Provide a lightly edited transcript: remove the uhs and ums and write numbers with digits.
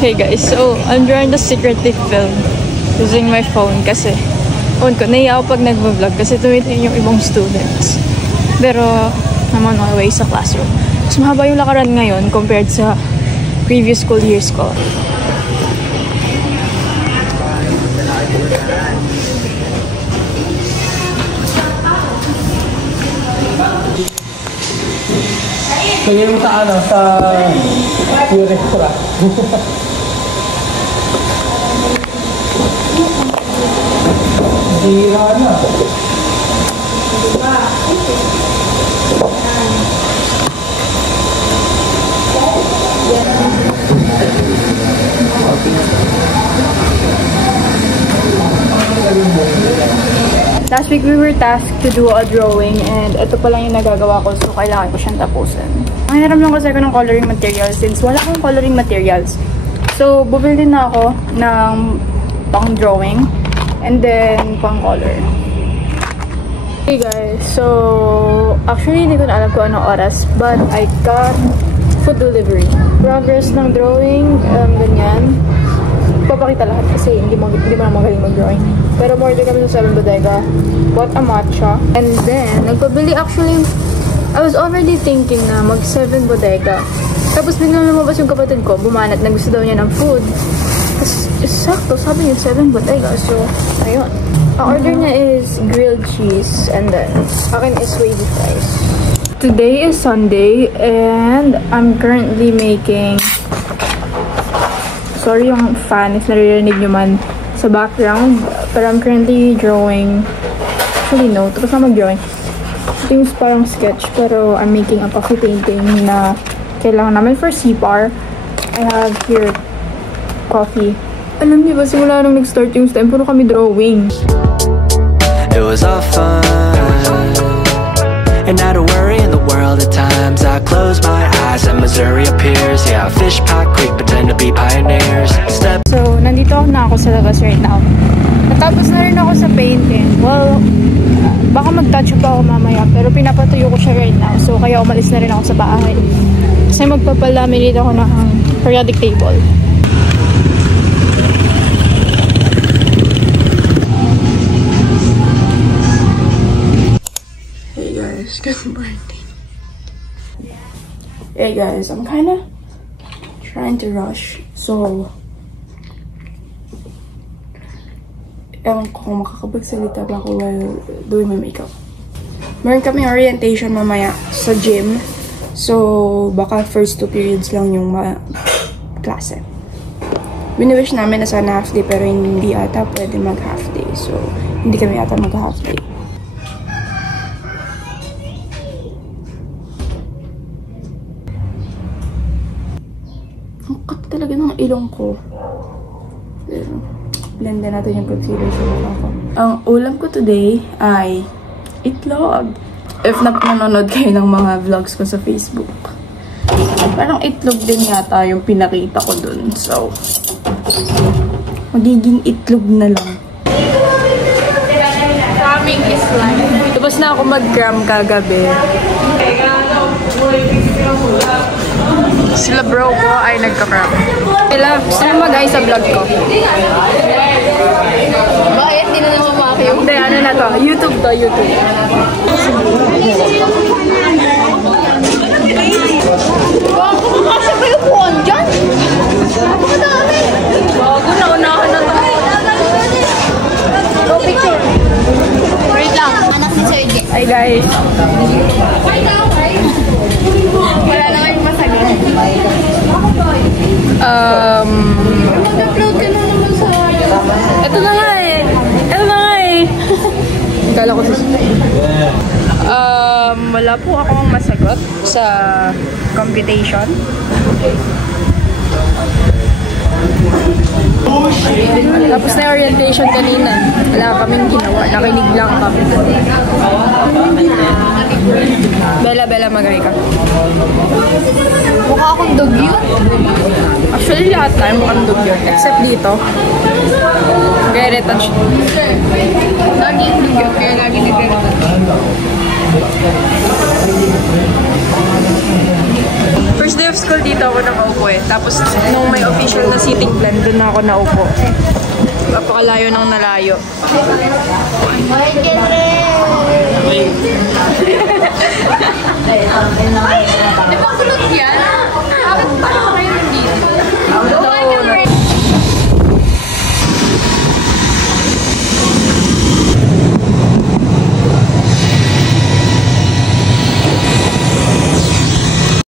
Hey guys, so I'm trying to secretly film using my phone kasi naiya ako pag nag-vlog kasi tumitingin yung ibang students. Pero I'm on my way sa classroom. Mas mahaba yung lakaran ngayon compared sa previous school years ko. Kaya mo sa restaurant. Hira na. Last week we were tasked to do a drawing and ito pa lang yung nagagawa ko, so kailangan ko siyang tapusin. Ang hiram lang kasi ako ng coloring materials since wala akong coloring materials. So bumili na ako ng pang drawing and then pang color. Hey guys, so actually hindi ko na alam kung anong oras but I got food delivery. Progress ng drawing, ganyan. Papakita lahat kasi hindi mo na magaling mag-drawing. Pero order kami sa 7 Bodega. Bought a matcha. And then, nagpabili actually, I was already thinking na mag 7 Bodega. Tapos biglang lumabas yung kapatid ko, bumanat na gusto daw niya ng food. Tapos, sakto, sabi niya 7 Bodega. So, ayun. Ang order niya is grilled cheese. And then, akin is wavy fries. Today is Sunday and I'm currently making... Sorry yung fan if naririnig nyo man sa background. Pero I'm currently drawing. Actually no, tapos na mag-drawing. Ito yung parang sketch. Pero I'm making a coffee painting na kailangan namin for CPAR. I have here coffee. Alam niyo ba, simula nung nag-start yung STEM, puro kami drawing. It was all fun and not a worry in the world at times. I close my eyes and Missouri appears. Yeah, fish pot creek, pretend to be pioneers. So, nandito na ako sa labas right now. Natapos na rin ako sa painting. Well, baka mag-touch up ako mamaya, pero pinapatuyo ko siya right now. So, kaya umalis na rin ako sa bahay. Kasi magpapalaminate ako ng periodic table. Hey guys, good morning. Hey guys, I'm kinda trying to rush. So, ewan ko kung makakapagsalita ba ako while doing my makeup. Meron kami orientation mamaya sa gym. So, baka first 2 periods lang yung klase. Wini-wish namin na sana half day pero hindi ata pwede mag half day. So, hindi kami ata mag half day. Ang cut talaga ng ilong ko. Pero, blend natin yung concealer sa mukha ko. Ang ulam ko today ay itlog. If nanonood kayo ng mga vlogs ko sa Facebook. Parang itlog din yata yung pinakita ko dun. So, magiging itlog na lang. Coming is life. Tapos na ako mag-gram kagabi. Sila bro ko ay nagka-gram. Sila mag-ay sa vlog ko. Bakit? Di na naman makakayo. Hindi, ano na to? YouTube to, YouTube. Bago ka kasi ba yung buwan dyan? Madami. Bago na, unahan na to. Go picture. Wait lang. Anak si Sir J. Hi guys. Wala na kayong masagot. Mag-upload ka na naman sa... Ito na nga eh. Kala ko wala po akong masagot sa computation. Tapos na orientation kanina. Wala kaming ginawa. Nakinig lang kami. Bella, magay ka. Mukha akong dog yun. Actually, lahat tayo mukhang dog yun. Except dito. Kaya retouch. Lagi yung dog yun. Kaya lagi nag-retouch. First day of school dito ako nakaupo eh. Tapos, nung may official na seating plan, doon na ako naupo. Napakalayo ng nalayo. Di ba kulot yan? Bakit parang